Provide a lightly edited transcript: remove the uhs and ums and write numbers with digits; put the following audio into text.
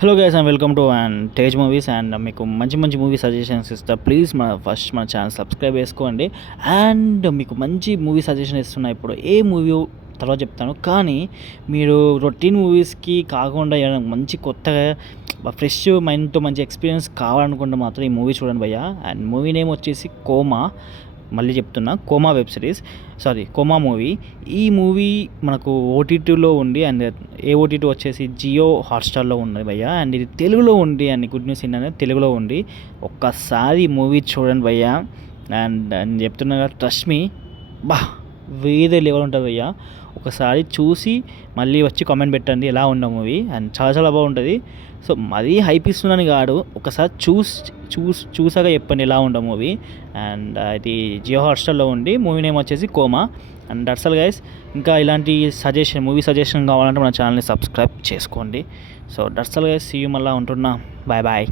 Hello guys and welcome to and Tej movies and మీకు మంచి మంచి మూవీ సజెషన్స్ ఇస్తా. ప్లీజ్ మన ఛానల్ సబ్స్క్రైబ్ చేసుకోండి. అండ్ మీకు మంచి మూవీ సజెషన్ ఇస్తున్నా. ఇప్పుడు ఏ మూవీ తర్వాత చెప్తాను, కానీ మీరు రొటీన్ మూవీస్కి కాకుండా ఏదైనా మంచి కొత్తగా ఫ్రెష్ మైండ్తో మంచి ఎక్స్పీరియన్స్ కావాలనుకుంటే మాత్రం ఈ మూవీ చూడండి భయ్య. అండ్ మూవీ నేమ్ వచ్చేసి కోమా. మళ్ళీ చెప్తున్నా, coma web series, coma movie. ఈ మూవీ మనకు ఓటీటీలో ఉండి, అండ్ ఓటీటీ వచ్చేసి జియో హాట్స్టార్లో ఉన్నది భయ్య. అండ్ ఇది తెలుగులో ఉండి, అండ్ గుడ్ న్యూస్ ఏంటంటే తెలుగులో ఉండి ఒక్కసారి మూవీ చూడండి భయ్య. అండ్ చెప్తున్నా కదా, ట్రస్ట్ మీ, బా వేరే లెవెల్ ఉంటుంది భయ్య. ఒకసారి చూసి మళ్ళీ వచ్చి కామెంట్ పెట్టండి ఎలా ఉన్న మూవీ. అండ్ చాలా చాలా బాగుంటుంది. సో మరీ హైప్ ఇస్తున్నాను కాదు, ఒకసారి చూసాక చెప్పండి ఎలా ఉండ మూవీ. అండ్ ఇది జియో హాట్స్టార్లో ఉండి, మూవీ నేమ్ వచ్చేసి Coma. And that's all guys. ఇంకా ఇలాంటి మూవీ సజెషన్ కావాలంటే మన ఛానల్ని సబ్స్క్రైబ్ చేసుకోండి. So that's all guys, see you, మళ్ళీ ఉంటున్నా. Bye bye.